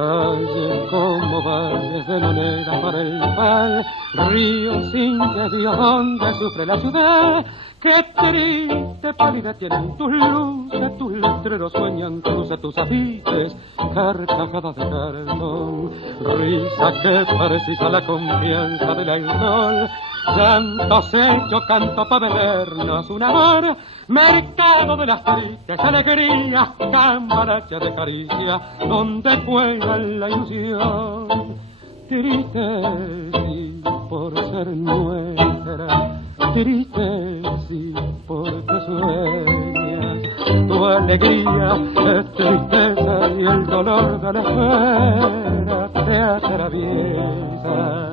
Calle como valles de moneda para el pal, río sin que Dios donde sufre la ciudad. Qué triste pálida tienen tus luces, tus letreros sueñan cruces, tus afiches, carcajadas de cartón, risa que precisa la confianza del alcohol. Llanto seco, canto para bebernos un amor, mercado de las tristes alegrías, cambaracha de caricia, donde juega la ilusión. Triste sí por ser nuestra, triste sí porque sueñas, tu alegría es tristeza y el dolor de la espera te atraviesa.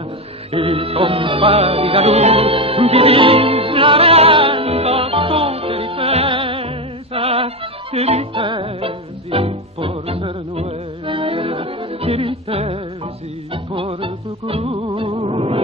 Y con pálida luz vivís labrando tu tristeza, triste sí por ser nuestra, triste sí por tu cruz.